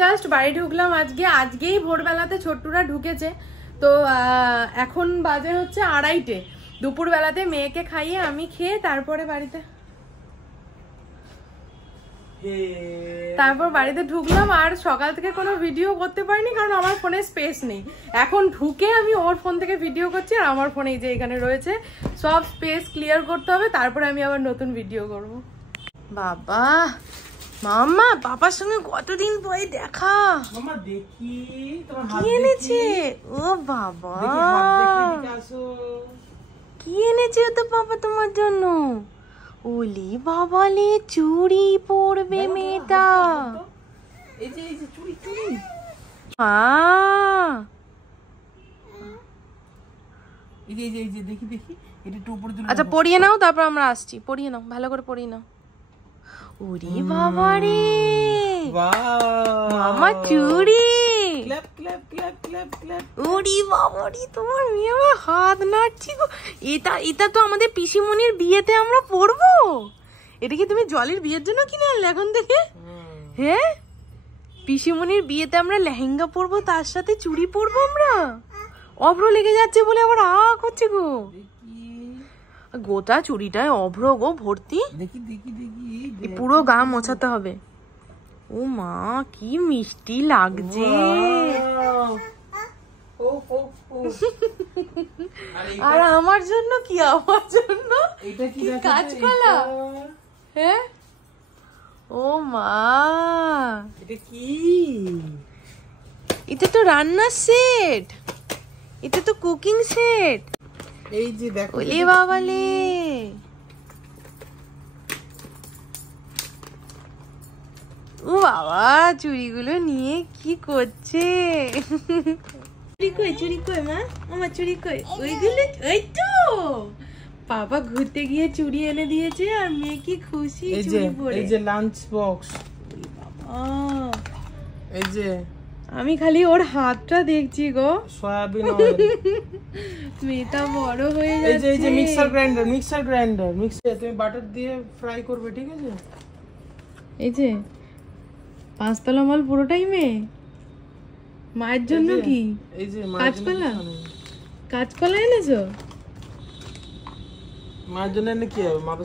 Just বাড়ি ঢুকলাম আজকেই ভোরবেলাতে ছোট্টুরা ঢুকেছে। তো এখন বাজে হচ্ছে 2:30। দুপুরবেলাতে মেয়েকে খাইয়ে আমি খেয়ে তারপরে বাড়িতে ঢুকলাম। আর সকাল থেকে কোনো ভিডিও করতে পারিনি, কারণ আমার ফোনে স্পেস নেই। এখন ঢুকে আমি ওর ফোন থেকে ভিডিও করছি, আর আমার ফোনে যে এখানে রয়েছে সব স্পেস ক্লিয়ার করতে হবে, তারপরে আমি আবার নতুন ভিডিও করব। বাবা মাম্মা পাপার সঙ্গে কতদিন পরে দেখা। মাম্মা দেখি তোমার হাত কি এনেছে। ও বাবা দেখি হাত দেখে আসো। কি এনেছে তো পাপা তোমার জন্য? ওলি বাবালে চুড়ি পরবে মেয়েটা। এই যে চুড়ি এই যে দেখি এটা একটু উপরে তুলে। আচ্ছা পরিয়ে নাও, তারপর আমরা আসছি। পরিয়ে নাও, ভালো করে পরিয়ে নাও। ওরে বাবা রে, মামা চুড়ি। Clap clap clap clap clap. ওরে বাবা রে, তোমার মেয়ে আমার হাত নাড়ছি গো। এটা তো আমাদের পিসিমণির বিয়েতে আমরা পরবো। এটা কি তুমি জলের বিয়ের জন্য কিনে আনলে এখন থেকে? হ্যাঁ, পিসিমণির বিয়েতে আমরা লেহেঙ্গা পরবো, তার সাথে চুড়ি পরবো আমরা। অভ্র লেগে যাচ্ছে বলে আবার হচ্ছে গো। গোটা চুড়িটায় অভ্র গো ভর্তি। দেখি পুরো গা মোছাতে হবে। ও মা কি মিষ্টি লাগছে। আর আমার জন্য কি? আমার জন্য কি কাঁচকলা? হ্যাঁ, ও মা এটা কি? এটা তো রান্নার সেট, এটা তো কুকিং সেট। এই যে দেখো, ওলে বাবালে। ও বাবা চুড়িগুলো নিয়ে কি করছে? চুড়ি কই মা? আমার চুড়ি কই? ওইগুলো, ওই তো বাবা ঘুরতে গিয়ে চুড়ি এনে দিয়েছে, আর মেয়ে কি খুশি চুড়ি পরে। এই যে লাঞ্চ বক্স। এই যে আমি খালি ওর হাতটা দেখছি গো। Soybean oil. মেয়েটা বড় হয়ে যাচ্ছে। এই যে মিক্সার গ্রাইন্ডার তুমি বাটার দিয়ে ফ্রাই করবে, ঠিক আছে? এই যে 5 তলা মাল পুরোটাই মেয়ে। মায়ের জন্য কি? এই যে কাঁচকলা এনেছো? মায়ের জন্য এনে কি হবে? মা তো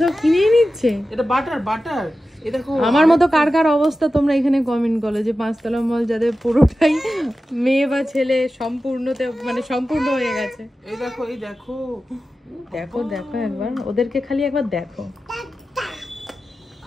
সব কিনে নিচ্ছে। এটা বাটার। এই দেখো আমার মতো কার কার অবস্থা তোমরা এখানে কমেন্ট করো, যে 5 তলা মল যাদের পুরোটাই মেয়ে বা ছেলে সম্পূর্ণ হয়ে গেছে। এই দেখো একবার ওদেরকে খালি একবার দেখো।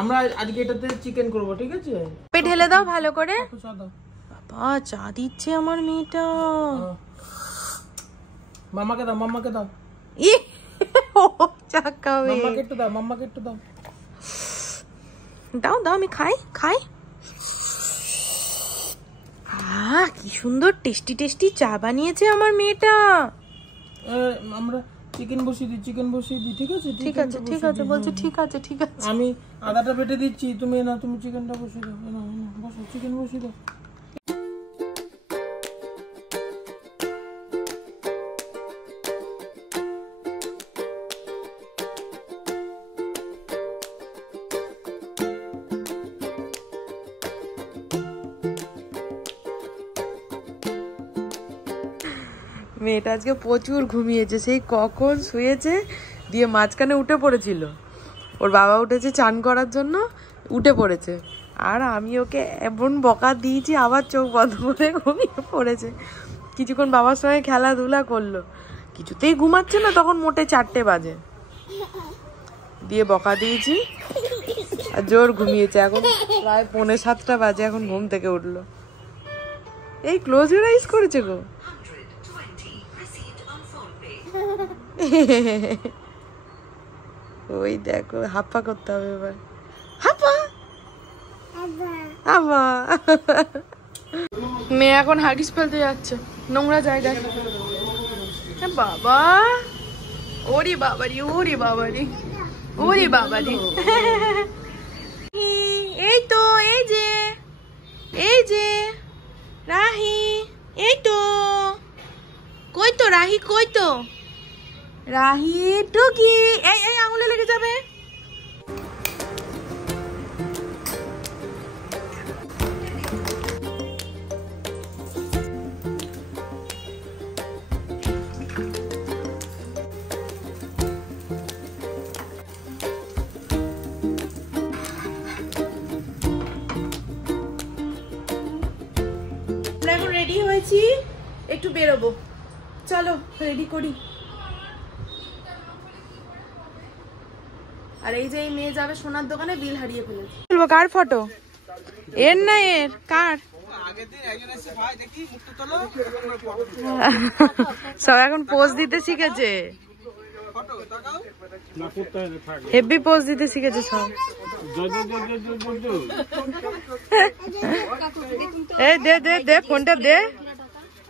আমরা আজকে এটাতে চিকেন করব, ঠিক আছে? ঢেলে দাও ভালো করে। বাবা চা দিচ্ছে আমার মেয়েটা। মাম্মাকে দাও। চা খাবে। মাম্মাকে একটু দাও। দাও আমি খাই। কি সুন্দর টেস্টি চা বানিয়েছে আমার মেয়েটা। আমরা চিকেন বসিয়ে দিই, ঠিক আছে বলছি। ঠিক আছে আমি আদাটা বেটে দিচ্ছি, তুমি চিকেনটা বসিয়ে দাও। চিকেন বসিয়ে দাও। মেয়েটা আজকে প্রচুর ঘুমিয়েছে, সেই কখন শুয়েছে, দিয়ে মাঝখানে উঠে পড়েছিল। ওর বাবা উঠেছে চান করার জন্য, উঠে পড়েছে। আর আমি ওকে এমন বকা দিয়েছি, আবার চোখ বন্ধ করে ঘুমিয়ে পড়েছে। কিছুক্ষণ বাবার সঙ্গে খেলাধুলা করলো, কিছুতেই ঘুমাচ্ছে না। তখন মোটে 4টে বাজে, দিয়ে বকা দিয়েছি আর জোর ঘুমিয়েছে। এখন প্রায় 6:45 বাজে, এখন ঘুম থেকে উঠলো। এই ক্লোজ ইউর আইজ করেছে গো। ওই দেখো হাপ্পা করতে হবে এবার। মেয়ে এখন হাগিস ফেলতে যাচ্ছে নোংরা জায়গায়। বাবা ওরে বাবারি এই তো এই যে রাহি, এই তো কই তো রাহি টুকি। এই আঙুলে লেগে যাবে। নিয়েছি, একটু বেরোবো, চলো রেডি করি। আর এই যে এই মেয়ে যাবে সোনার দোকানে, বিল হারিয়ে ফেলেছে। বলবো কার ফটো? এর না এর, কার? সব এখন পোজ দিতে শিখেছে, হেভি পোজ দিতে শিখেছে সব। এই দে দে দে ফোনটা দে,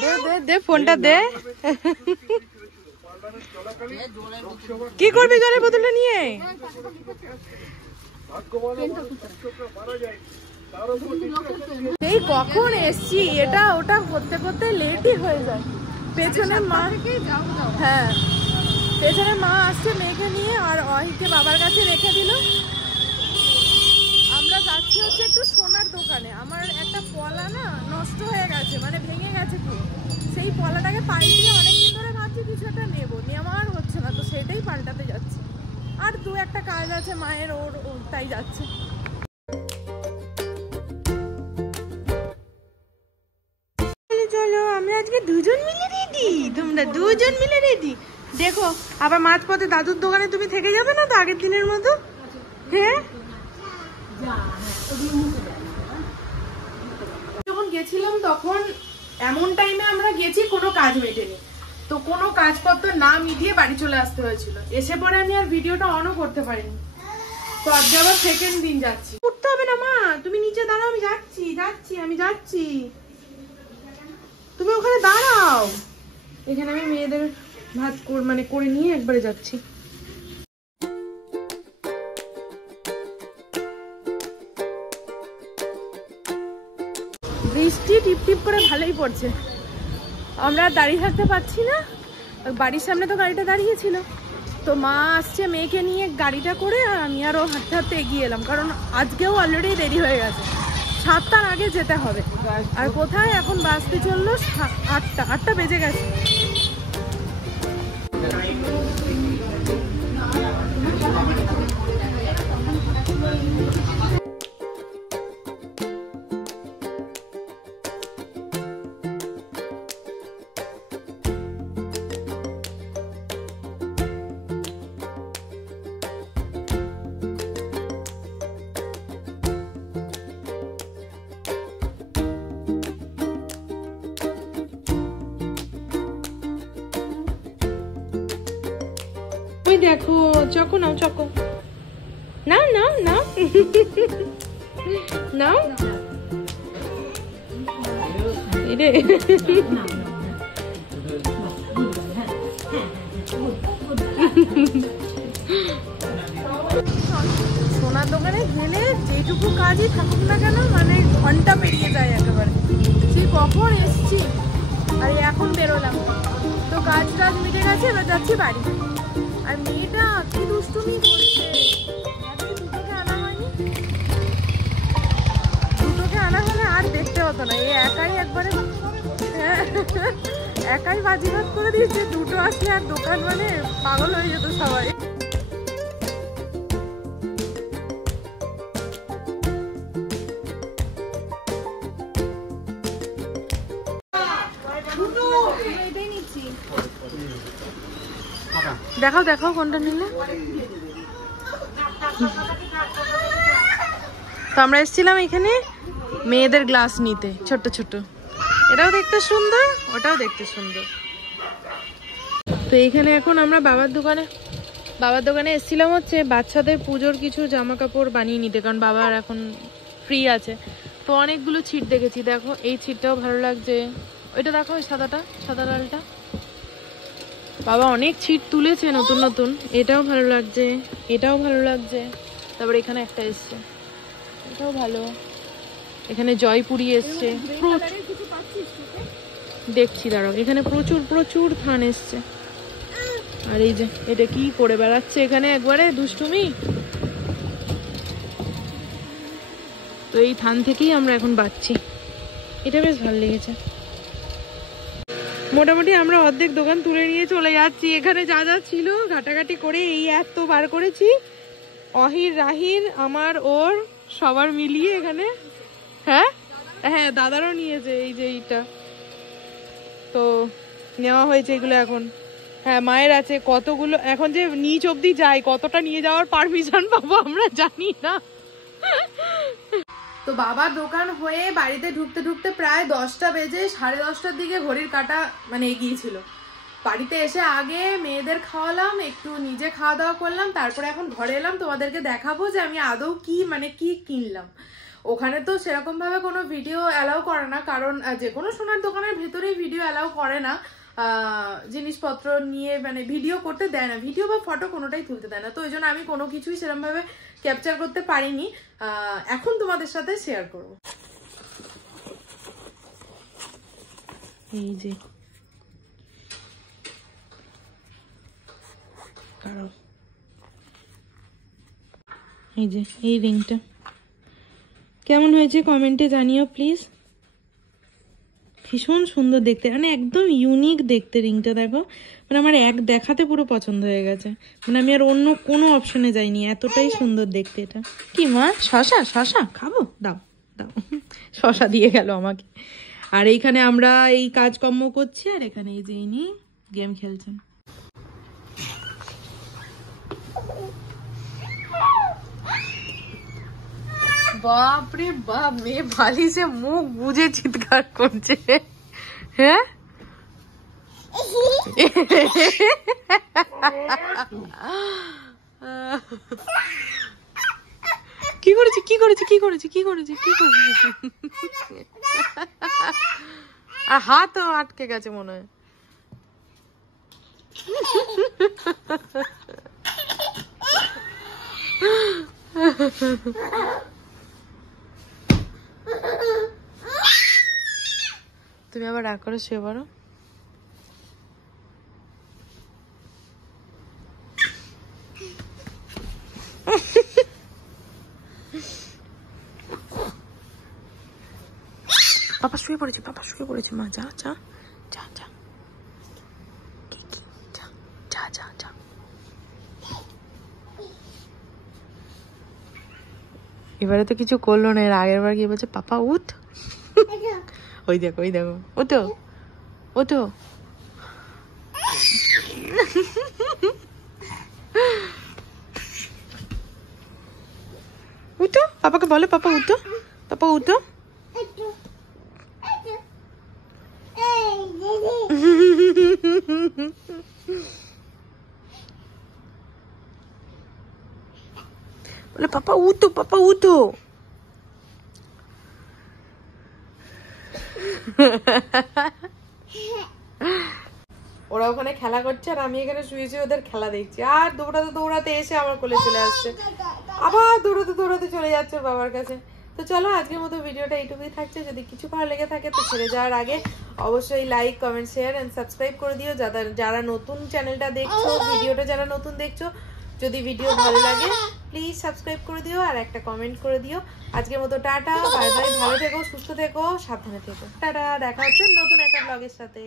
দে দে দে ফোনটা দে। কি করবি জলের বোতলটা নিয়ে? এই কখন এসছি, এটা ওটা করতে করতে লেটই হয়ে যায়। পেছনে মা, হ্যাঁ পেছনে মা আসছে মেয়েকে নিয়ে, আর অহিকে বাবার কাছে রেখে দিল। আমরা যাচ্ছি হচ্ছে একটু সোনার দোকানে। আমার একটা পলা না নষ্ট হয়ে গেছে, মানে ভেঙে গেছে কি, সেই পলাটাকে পাল্টিয়ে অনেকদিন ধরে ভাবছি কিছু একটা নেবো, নেওয়ার হচ্ছে না, তো সেটাই পাল্টাতে যাচ্ছি। আর দু একটা কাজ আছে মায়ের, ওর তাই যাচ্ছে। চলো আমরা আজকে দুজন মিলে রেডি, তোমরা দুজন মিলে রেডি। দেখো আবার মাঝপথে দাদুর দোকানে তুমি থেকে যাবে না তো আগের দিনের মতো? হ্যাঁ, যখন গেছিলাম তখন এমন টাইমে আমরা গেছি কোনো কাজ মেটেনি, তো কোনো কাজপত্র না মিটিয়ে বাড়ি চলে আসতে হয়েছিল। এসে পরে আমি আর ভিডিওটা অনও করতে পারিনি। তো আজকে আবার সেকেন্ড দিন যাচ্ছি। উঠতে হবে না মা, তুমি নিচে দাঁড়াও, আমি যাচ্ছি যাচ্ছি আমি যাচ্ছি, তুমি ওখানে দাঁড়াও। এখানে আমি মেয়েদের ভাত মানে করে নিয়ে একবারে যাচ্ছি। বৃষ্টি টিপ টিপ করে ভালোই পড়ছে, আমরা দাঁড়িয়ে থাকতে পারছি না। বাড়ির সামনে তো গাড়িটা দাঁড়িয়েছিল, তো মা আসছে মেয়েকে নিয়ে গাড়িটা করে, আর আমি আরও হাঁটতে হাঁটতে এগিয়ে এলাম, কারণ আজকেও অলরেডি দেরি হয়ে গেছে, 7টার আগে যেতে হবে। আর কোথায় এখন বাসতে চললো 8টা বেজে গেছে। দেখো চকো নাও, চকো নাও নাও নাও নাও। সোনার দোকানে গেলে যেটুকু কাজই থাকুক না কেন, মানে ঘন্টা পেরিয়ে যায় একেবারে। সেই কখন এসছি আর এখন বেরোলাম, তো কাজ টাজ মিটে গেছে, এবার যাচ্ছি বাড়ি। আর মেয়েটা কি দুষ্টুমি করছে, দুটোকে আনা হয়নি, দুটোকে আনা হলে আর দেখতে হতো না। এই একাই একবারে একাই বাজিঘাত করে দিয়েছে, দুটো আসলে আর দোকান মানে পাগল হয়ে যেত সবাই। দেখাও দেখাও কোনটা নিলে। তো আমরা এসেছিলাম এখানে মেয়েদের গ্লাস নিতে, ছোট ছোট, এটাও দেখতে সুন্দর ওটাও দেখতে সুন্দর। তো এইখানে এখন আমরা বাবার দোকানে এসেছিলাম হচ্ছে বাচ্চাদের পুজোর কিছু জামা কাপড় বানিয়ে নিতে, কারণ বাবার এখন ফ্রি আছে। তো অনেকগুলো ছিট দেখেছি, দেখো এই ছিটটাও ভালো লাগছে, ওইটা দেখো ওই সাদা লালটা, বাবা অনেক ছিট তুলেছে নতুন নতুন, এটাও ভালো লাগছে, এটাও ভালো লাগছে। তারপরে এখানে একটা এসছে, এটাও ভালো, এখানে জয়পুরি এসছে, দেখছি দাঁড়াও, এখানে প্রচুর প্রচুর থান এসছে। আর এই যে এটা কি করে বেড়াচ্ছে এখানে একবারে দুষ্টুমি। তো এই থান থেকেই আমরা এখন বাঁচছি, এটা বেশ ভালো লেগেছে। মোটামুটি আমরা অর্ধেক দোকান তুলে নিয়ে চলে যাচ্ছি। এখানে যা যা ছিল ঘাটাঘাটি করে এই এত বার করেছি, অহির রাহির আমার ওর সবার মিলিয়ে এখানে। হ্যাঁ হ্যাঁ দাদারও নিয়েছে, এই যে এইটা তো নেওয়া হয়েছে এগুলো এখন। হ্যাঁ মায়ের আছে কতগুলো, এখন যে নিচ অব্দি যাই কতটা নিয়ে যাওয়ার পারমিশন পাবো আমরা জানি না। তো বাবার দোকান হয়ে বাড়িতে ঢুকতে ঢুকতে প্রায় 10টা বেজে, 10:30টার দিকে ঘড়ির কাঁটা মানে এগিয়েছিল। বাড়িতে এসে আগে মেয়েদের খাওয়ালাম, একটু নিজে খাওয়া দাওয়া করলাম, তারপরে এখন ঘরে এলাম তোমাদেরকে দেখাবো যে আমি আদৌ কি মানে কি কিনলাম। ওখানে তো সেরকম ভাবে কোনো ভিডিও অ্যালাউ করে না, কারণ যে কোনো সোনার দোকানের ভেতরেই ভিডিও অ্যালাউ করে না, জিনিসপত্র নিয়ে মানে ভিডিও করতে দেয় না, ভিডিও বা ফটো কোনোটাই তুলতে দেয় না। তো ওই জন্য আমি কোনো কিছুই সেরকম ভাবে ক্যাপচার করতে পারিনি, এখন তোমাদের সাথে শেয়ার করব। এই যে এই যে এই রিংটা কেমন হয়েছে কমেন্টে জানিও প্লিজ। ভীষণ সুন্দর দেখতে, মানে একদম ইউনিক দেখতে রিংটা। দেখো মানে আমার এক দেখাতে পুরো পছন্দ হয়ে গেছে, মানে আমি আর অন্য কোনো অপশনে যাইনি, এতটাই সুন্দর দেখতে এটা। কি মা শশা? শশা খাবো, দাও দাও। শশা দিয়ে গেল আমাকে। আর এইখানে আমরা এই কাজকর্ম করছি, আর এখানে এই যে ইনি গেম খেলছেন। বাপরে বাপ, মেয়ে বালিশে মুখ বুঝে চিৎকার করছে। হ্যাঁ কি করেছি কি করেছি কি করেছি কি করেছি কি করেছি? আর হাতও আটকে গেছে মনে হয়। তুমি আবার রাগ করে শুয়ে পড়ো। পাপা শুয়ে পড়েছে, পাপা শুয়ে পড়েছে। মা যা যা যা যা যা যা যা। এবারে তো কিছু করলো না, এর আগের বার কি বলছে পাপা উঠ। ওই দেখো ওই দেখো, ওঠো ওঠো। উঠো, পাপাকে বলো পাপা উঠো, পাপা উঠো। বলে পাপা উঠো, পাপা উঠো। ওরা ওখানে খেলা করছে আর আমি এখানে শুয়ে শুয়ে ওদের খেলা দেখছি, আর দৌড়াতে দৌড়াতে এসে আমার কোলে চলে আসছে, আবার দৌড়াতে দৌড়াতে চলে যাচ্ছে বাবার কাছে। তো চলো আজকের মতো ভিডিওটা এইটুকুই থাকছে। যদি কিছু ভালো লেগে থাকে তো ছেড়ে যাওয়ার আগে অবশ্যই like comment share and subscribe করে দিও। যারা নতুন চ্যানেলটা দেখছো, ভিডিওটা যারা নতুন দেখছো, যদি ভিডিও ভালো লাগে প্লিজ সাবস্ক্রাইব করে দিও আর একটা কমেন্ট করে দিও। আজকের মতো টাটা, বাই বাই, ভালো থেকো, সুস্থ থেকো, সাবধানে থেকো, টাটা। দেখা হচ্ছে নতুন একটা ব্লগের সাথে।